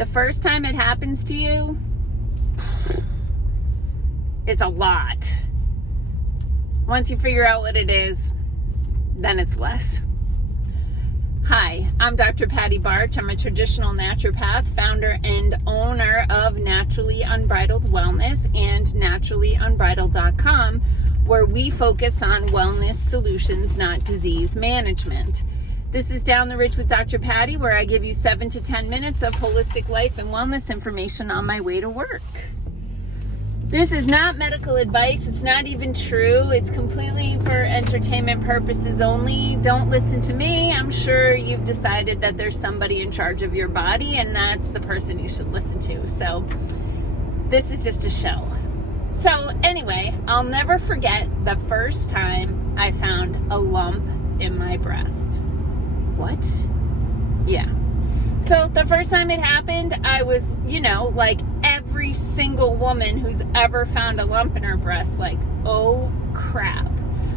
The first time it happens to you, it's a lot. Once you figure out what it is, then it's less. Hi, I'm Dr. Patty Barch. I'm a traditional naturopath, founder and owner of Naturally Unbridled Wellness and naturallyunbridled.com, where we focus on wellness solutions, not disease management. This is Down the Ridge with Dr. Patty, where I give you 7 to 10 minutes of holistic life and wellness information on my way to work. This is not medical advice. It's not even true. It's completely for entertainment purposes only. Don't listen to me. I'm sure you've decided that there's somebody in charge of your body, and that's the person you should listen to. So this is just a show. So anyway, I'll never forget the first time I found a lump in my breast. What? Yeah. So the first time it happened, I was, like every single woman who's ever found a lump in her breast, like, oh crap.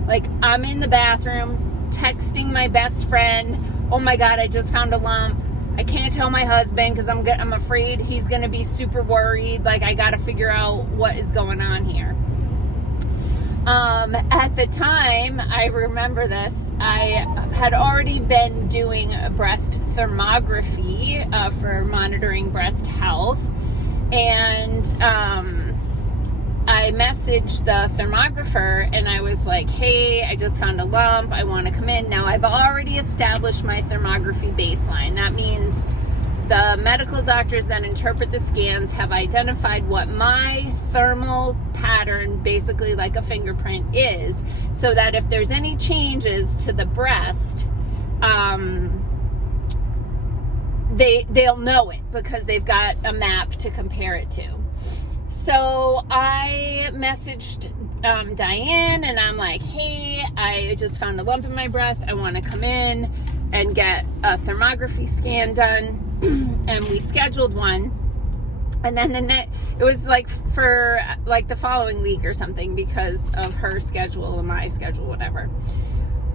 Like, I'm in the bathroom texting my best friend, oh my God, I just found a lump. I can't tell my husband because I'm afraid he's going to be super worried. Like, I got to figure out what is going on here. At the time, I remember this, I had already been doing a breast thermography for monitoring breast health. And I messaged the thermographer and I was like, hey, I just found a lump. I want to come in. Now, I've already established my thermography baseline. That means the medical doctors that interpret the scans have identified what my thermal pattern, basically like a fingerprint, is, so that if there's any changes to the breast, they'll know it because they've got a map to compare it to. So I messaged Diane and I'm like, hey, I just found a lump in my breast. I want to come in and get a thermography scan done. And we scheduled one. And then it was like for like the following week or something because of her schedule and my schedule, whatever.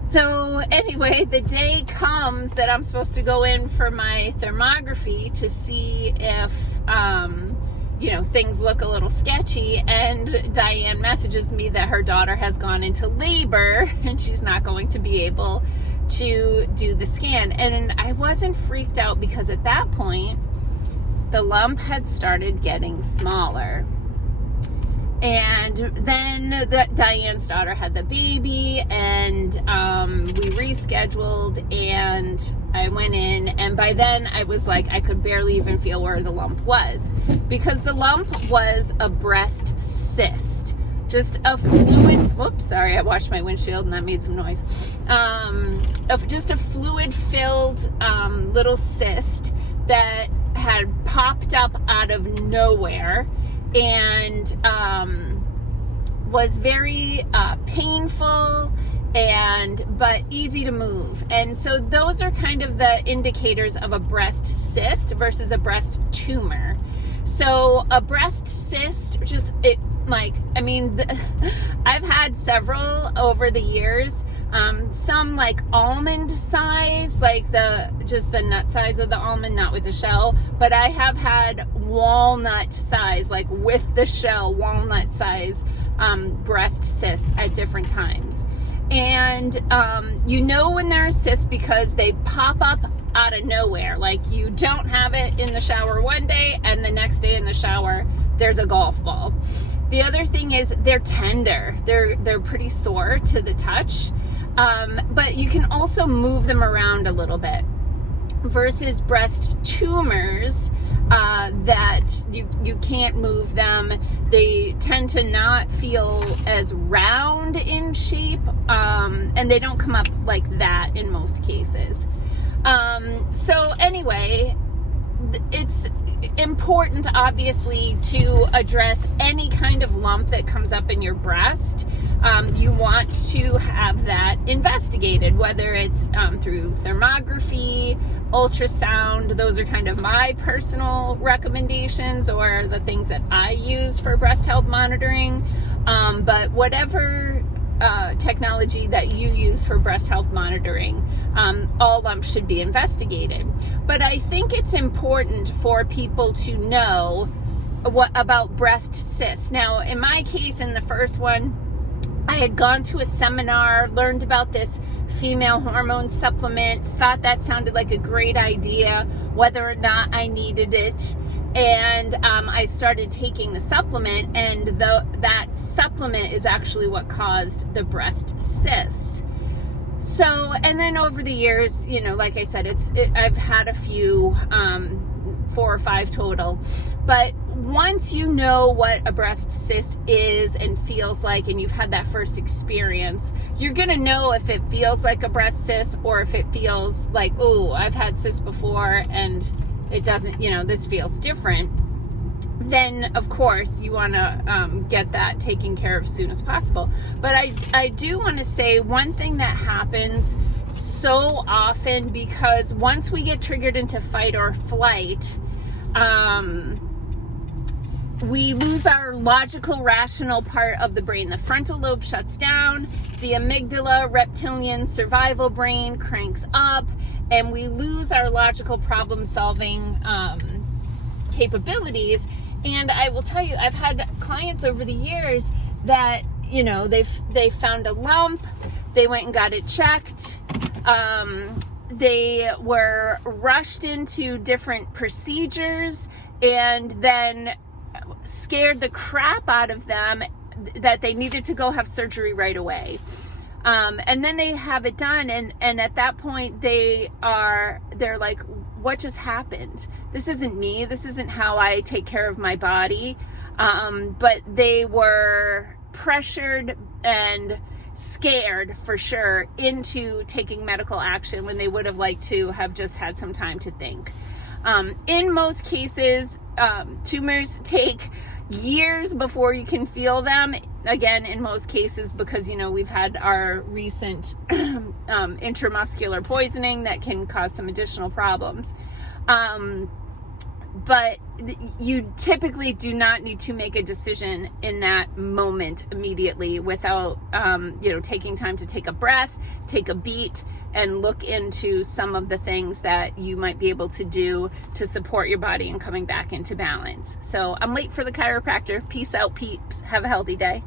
So anyway, the day comes that I'm supposed to go in for my thermography to see if, things look a little sketchy. And Diane messages me that her daughter has gone into labor and she's not going to be able to do the scan. And I wasn't freaked out because at that point, the lump had started getting smaller. And then Diane's daughter had the baby, and we rescheduled, and I went in, and by then I was like, I could barely even feel where the lump was, because the lump was a breast cyst, just a fluid, whoops, sorry, I washed my windshield and that made some noise, just a fluid-filled little cyst that had popped up out of nowhere, and was very painful but easy to move. And so those are kind of the indicators of a breast cyst versus a breast tumor. So a breast cyst, I've had several over the years. Some like almond size, like the nut size of the almond, not with the shell. But I have had walnut size, like with the shell, walnut size breast cysts at different times. And when they're a cyst because they pop up out of nowhere. Like, you don't have it in the shower one day and the next day in the shower there's a golf ball. The other thing is they're tender. They're pretty sore to the touch. But you can also move them around a little bit, versus breast tumors that you can't move them. They tend to not feel as round in shape, and they don't come up like that in most cases. So anyway, it's important, obviously, to address any kind of lump that comes up in your breast. You want to have that investigated, whether it's through thermography, ultrasound. Those are kind of my personal recommendations, or the things that I use for breast health monitoring. But whatever technology that you use for breast health monitoring. All lumps should be investigated. But I think it's important for people to know what about breast cysts. Now, in my case, in the first one, I had gone to a seminar, learned about this female hormone supplement, thought that sounded like a great idea, whether or not I needed it. And I started taking the supplement, and that supplement is actually what caused the breast cysts. So, and then over the years, you know, like I said, I've had a few, 4 or 5 total. But once you know what a breast cyst is and feels like, and you've had that first experience, you're going to know if it feels like a breast cyst or if it feels like, oh, I've had cysts before and it doesn't, you know, this feels different. Then of course you want to get that taken care of as soon as possible. But I do want to say one thing that happens so often, because once we get triggered into fight or flight, we lose our logical, rational part of the brain. The frontal lobe shuts down, the amygdala, reptilian survival brain cranks up, and we lose our logical problem-solving capabilities. And I will tell you, I've had clients over the years that, you know, they found a lump, they went and got it checked, they were rushed into different procedures, and then scared the crap out of them that they needed to go have surgery right away. And then they have it done, and at that point they're like, what just happened? This isn't me. This isn't how I take care of my body. But they were pressured and scared for sure into taking medical action when they would have liked to have just had some time to think. In most cases, tumors take years before you can feel them. Again, in most cases, because, you know, we've had our recent intramuscular poisoning that can cause some additional problems. But you typically do not need to make a decision in that moment immediately without, you know, taking time to take a breath, take a beat, and look into some of the things that you might be able to do to support your body in coming back into balance. So I'm late for the chiropractor. Peace out, peeps. Have a healthy day.